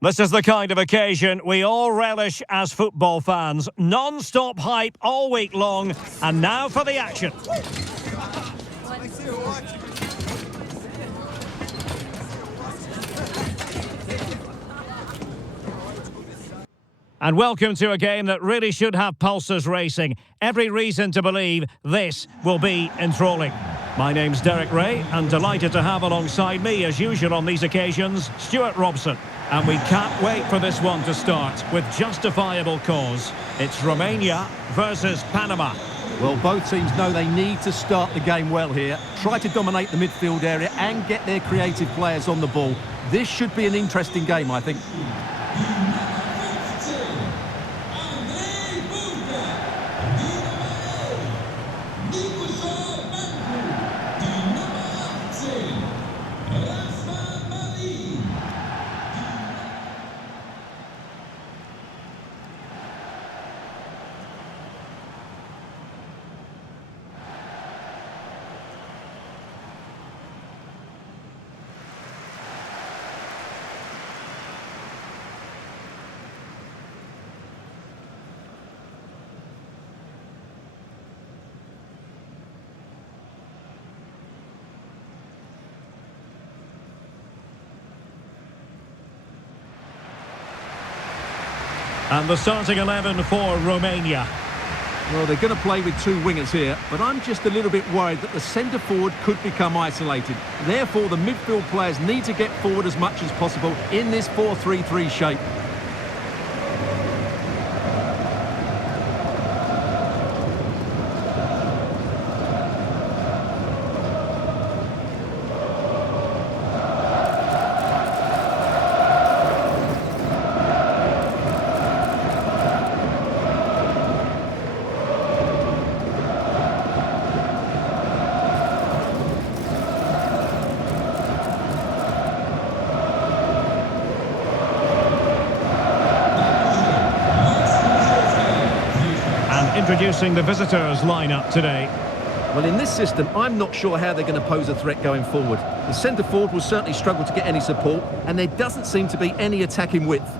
This is the kind of occasion we all relish as football fans. Non-stop hype all week long, and now for the action. And welcome to a game that really should have pulses racing. Every reason to believe this will be enthralling. My name's Derek Ray, and delighted to have alongside me, as usual on these occasions, Stuart Robson. And we can't wait for this one to start with justifiable cause. It's Romania versus Panama. Well, both teams know they need to start the game well here. Try to dominate the midfield area and get their creative players on the ball. This should be an interesting game, I think. And the starting 11 for Romania. Well, they're going to play with two wingers here, but I'm just a little bit worried that the centre-forward could become isolated. Therefore, the midfield players need to get forward as much as possible in this 4-3-3 shape. Introducing the visitors lineup today. Well, in this system, I'm not sure how they're going to pose a threat going forward. The centre-forward will certainly struggle to get any support, and there doesn't seem to be any attacking width.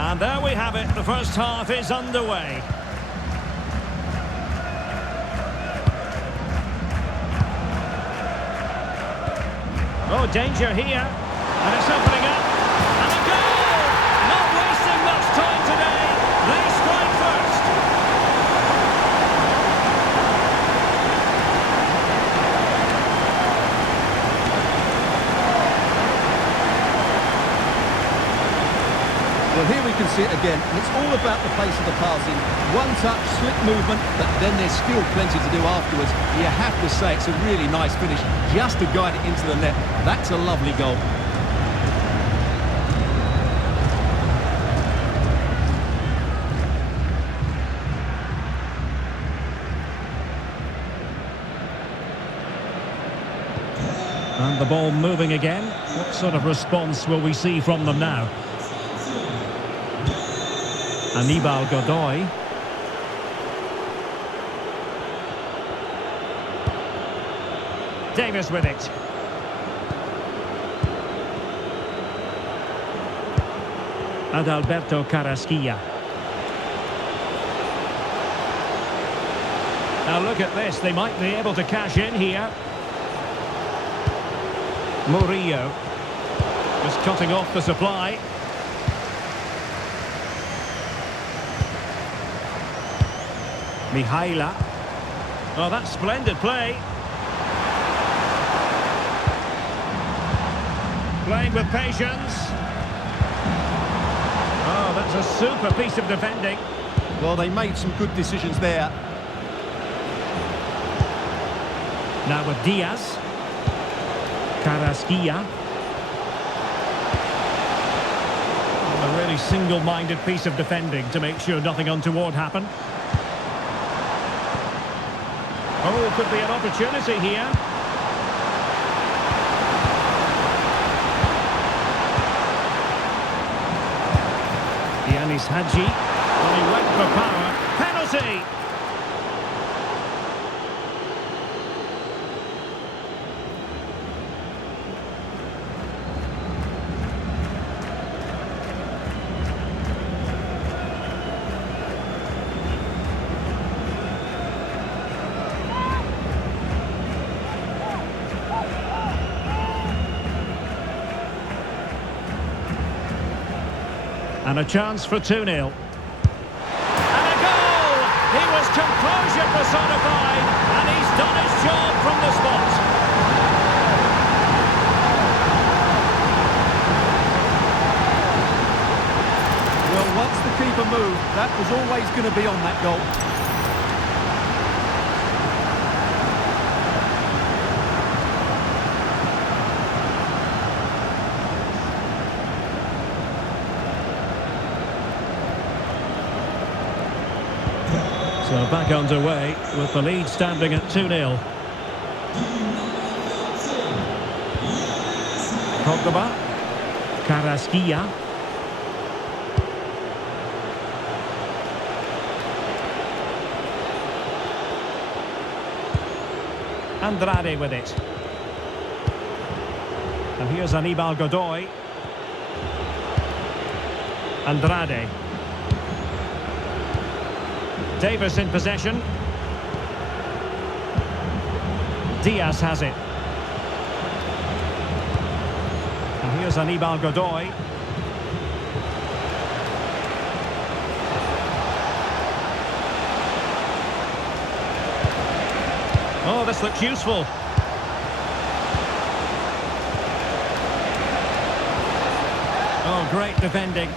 And there we have it, the first half is underway. Oh, danger here, and it's opening up, and a goal! Not wasting much time today, they strike first. Well, here we can see it again, and it's all about the pace of the passing. One touch, slick movement, but then there's still plenty to do afterwards. You have to say it's a really nice finish, just to guide it into the net. That's a lovely goal. And the ball moving again. What sort of response will we see from them now? Anibal Godoy. Davis with it. Adalberto Carrasquilla. Now look at this, they might be able to cash in here. Murillo. Just cutting off the supply. Mihaila. Oh, that's splendid play. Playing with patience. Oh, that's a super piece of defending. Well, they made some good decisions there. Now with Diaz. Carrasquilla. A really single-minded piece of defending to make sure nothing untoward happened. Oh, could be an opportunity here. Yanis Hadji. Well, he went for power. Penalty! And a chance for 2-0. And a goal! He was composure personified, and he's done his job from the spot. Well, once the keeper moved, that was always going to be on that goal. So back underway with the lead standing at 2-0. Pogba. Carrasquilla. Andrade with it. And here's Aníbal Godoy. Andrade. Davis in possession. Diaz has it. And here's Aníbal Godoy. Oh, this looks useful. Oh, great defending.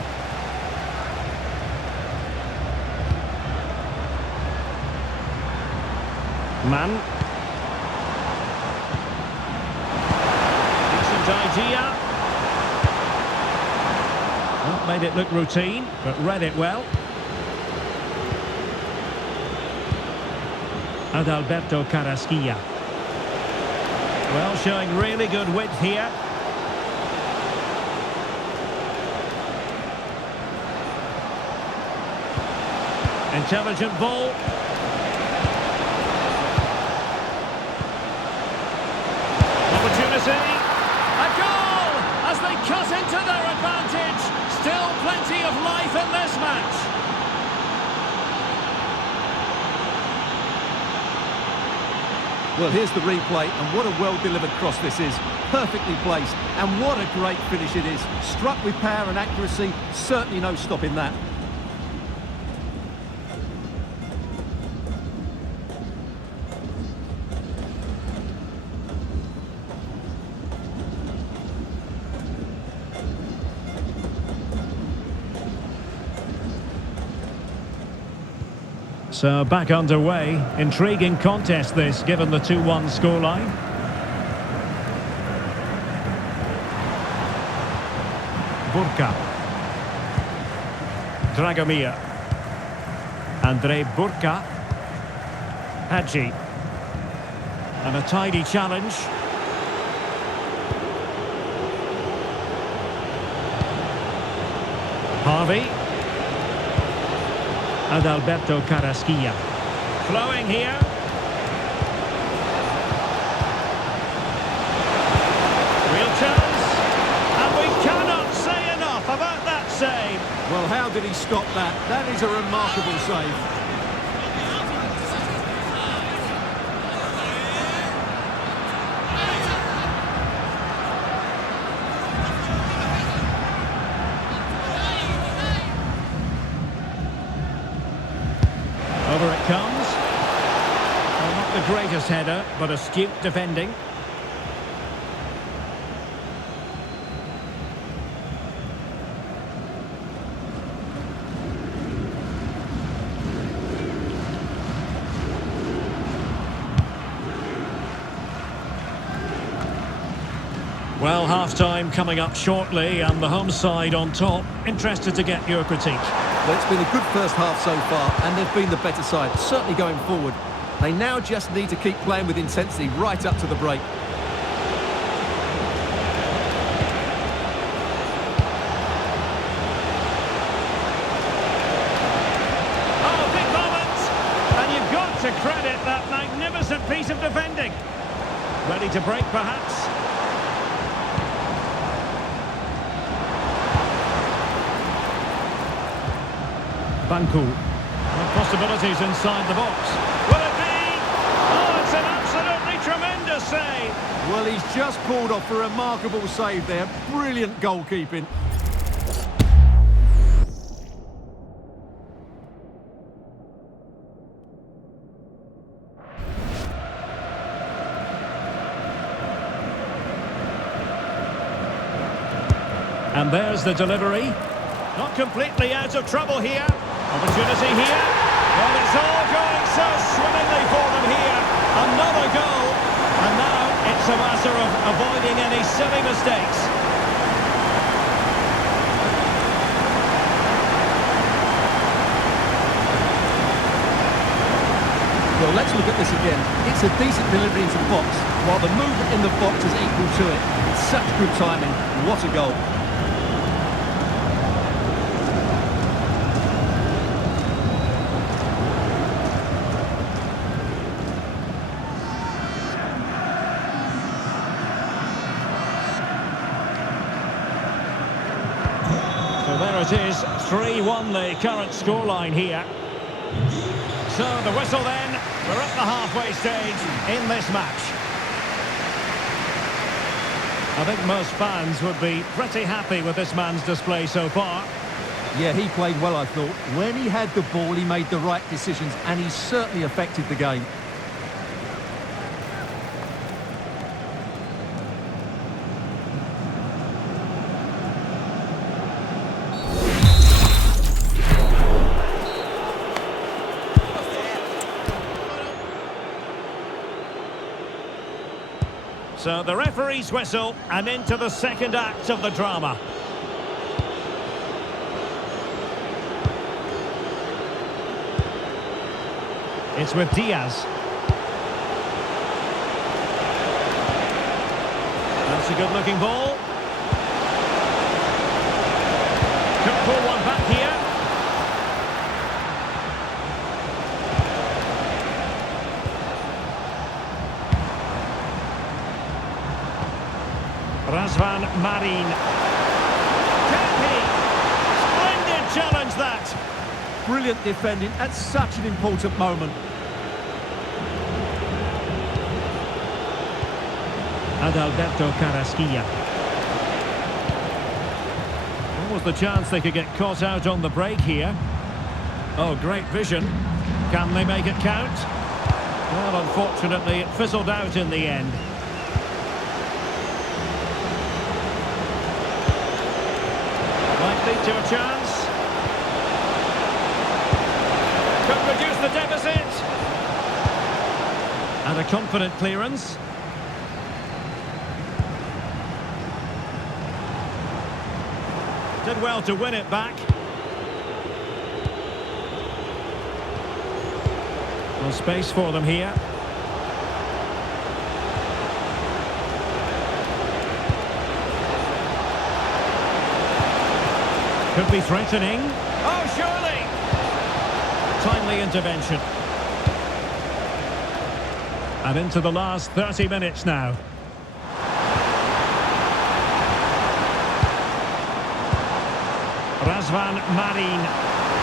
Man. Decent idea. Well, made it look routine, but read it well. Adalberto Carrasquilla. Well, showing really good width here. Intelligent ball. Opportunity. A goal as they cut into their advantage. Still plenty of life in this match. Well, here's the replay, and what a well-delivered cross this is. Perfectly placed, and what a great finish it is. Struck with power and accuracy, certainly no stopping that. So back underway. Intriguing contest this, given the 2-1 scoreline. Burka. Dragomir. Andrei Burka. Hadji. And a tidy challenge. Harvey. Adalberto Carrasquilla. Flowing here. Real chance. And we cannot say enough about that save. Well, how did he stop that? That is a remarkable save. Over it comes. Well, not the greatest header, but astute defending. Well, half-time coming up shortly, and the home side on top. Interested to get your critique. Well, it's been a good first half so far, and they've been the better side, certainly going forward. They now just need to keep playing with intensity right up to the break. Oh, big moment! And you've got to credit that magnificent piece of defending. Ready to break, perhaps? Banku. Possibilities inside the box. Will it be? Oh, it's an absolutely tremendous save. Well, he's just pulled off a remarkable save there. Brilliant goalkeeping. And there's the delivery. Not completely out of trouble here. Opportunity here. Well, it's all going so swimmingly for them here. Another goal. And now it's a matter of avoiding any silly mistakes. Well, let's look at this again. It's a decent delivery into the box, while the movement in the box is equal to it. It's such good timing. What a goal. So there it is, 3-1 the current scoreline here. So the whistle then, we're at the halfway stage in this match. I think most fans would be pretty happy with this man's display so far. Yeah, he played well, I thought. When he had the ball, he made the right decisions, and he certainly affected the game. So the referee's whistle, and into the second act of the drama. It's with Diaz. That's a good-looking ball. Could pull one back here. Razvan Marin. Can he? Splendid challenge that. Brilliant defending at such an important moment. Adalberto Carrasquilla. What was the chance they could get caught out on the break here? Oh, great vision. Can they make it count? Well, unfortunately, it fizzled out in the end. Might lead to a chance. Could reduce the deficit. And a confident clearance. Did well to win it back. Well, space for them here. Could be threatening. Oh, surely! Timely intervention. And into the last 30 minutes now. Razvan Marin.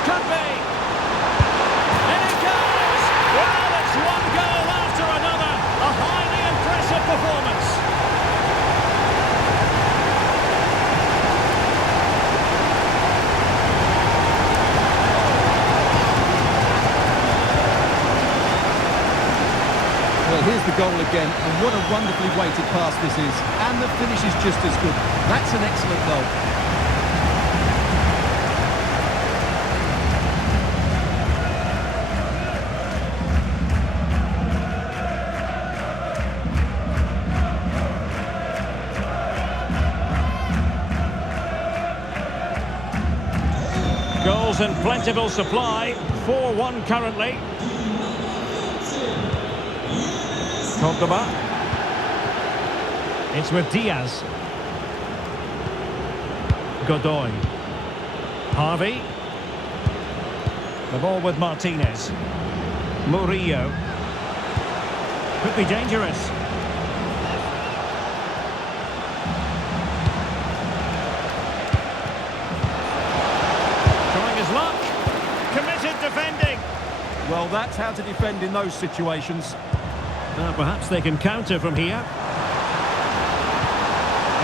Could be! And it goes! Well, it's one goal after another. A highly impressive performance. Well, here's the goal again, and what a wonderfully weighted pass this is. And the finish is just as good. That's an excellent goal. Goals in plentiful supply, 4-1 currently. Cordoba. It's with Diaz. Godoy. Harvey. The ball with Martinez. Murillo. Could be dangerous. Trying his luck. Committed defending. Well, that's how to defend in those situations. Perhaps they can counter from here.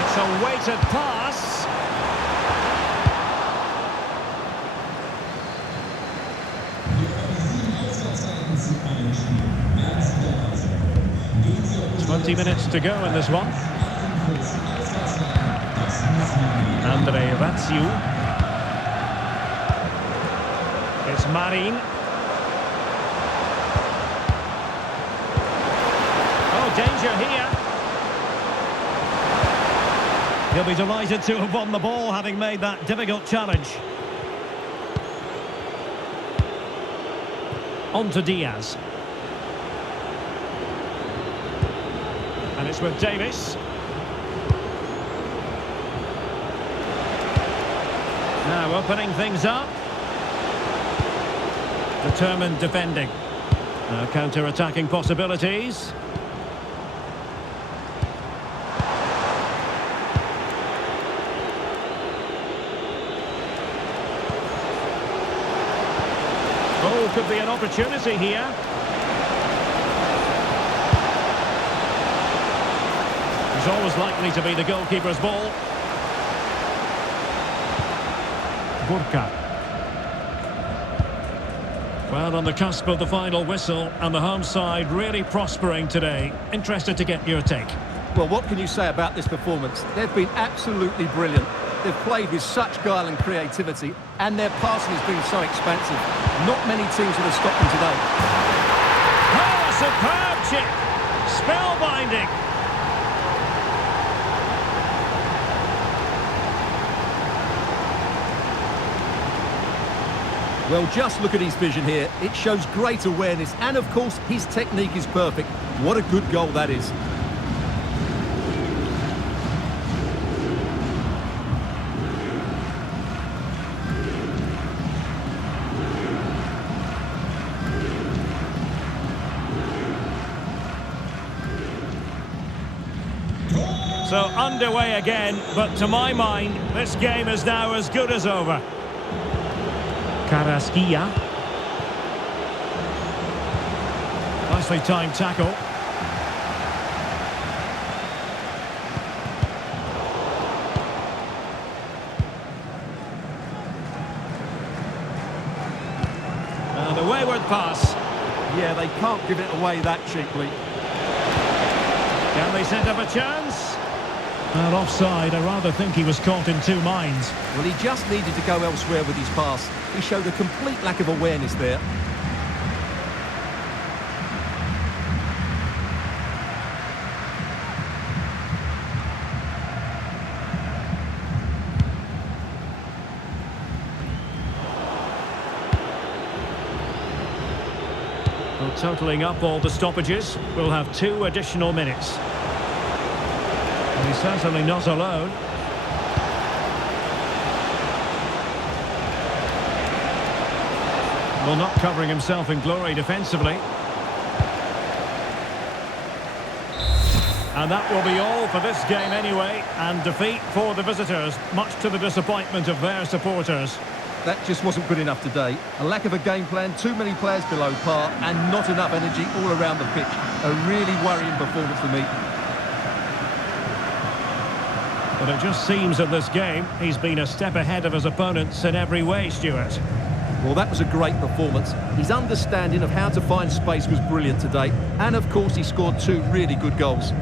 It's a weighted pass. Twenty minutes to go in this one. Andre Ratsiu. It's Marin. Oh, danger here. He'll be delighted to have won the ball, having made that difficult challenge. On to Diaz. And it's with Davis. Now opening things up. Determined defending. Counter-attacking possibilities. Oh, could be an opportunity here. It's always likely to be the goalkeeper's ball. Burka. Well, on the cusp of the final whistle, and the home side really prospering today. Interested to get your take. Well, what can you say about this performance? They've been absolutely brilliant. They've played with such guile and creativity, and their passing has been so expansive. Not many teams would have stopped them today. Oh, a superb chip! Spellbinding! Well, just look at his vision here. It shows great awareness, and of course, his technique is perfect. What a good goal that is. So underway again, but to my mind, this game is now as good as over. Carasquilla. Nicely timed tackle. And a wayward pass. Yeah, they can't give it away that cheaply. Can they set up a chance? Well, offside. I rather think he was caught in two minds. Well, he just needed to go elsewhere with his pass. He showed a complete lack of awareness there. Well, totalling up all the stoppages, we'll have 2 additional minutes. And he's certainly not alone. Well, not covering himself in glory defensively. And that will be all for this game anyway, and defeat for the visitors, much to the disappointment of their supporters. That just wasn't good enough today. A lack of a game plan, too many players below par, and not enough energy all around the pitch. A really worrying performance for me. But it just seems in this game, he's been a step ahead of his opponents in every way, Stuart. Well, that was a great performance. His understanding of how to find space was brilliant today. And, of course, he scored 2 really good goals.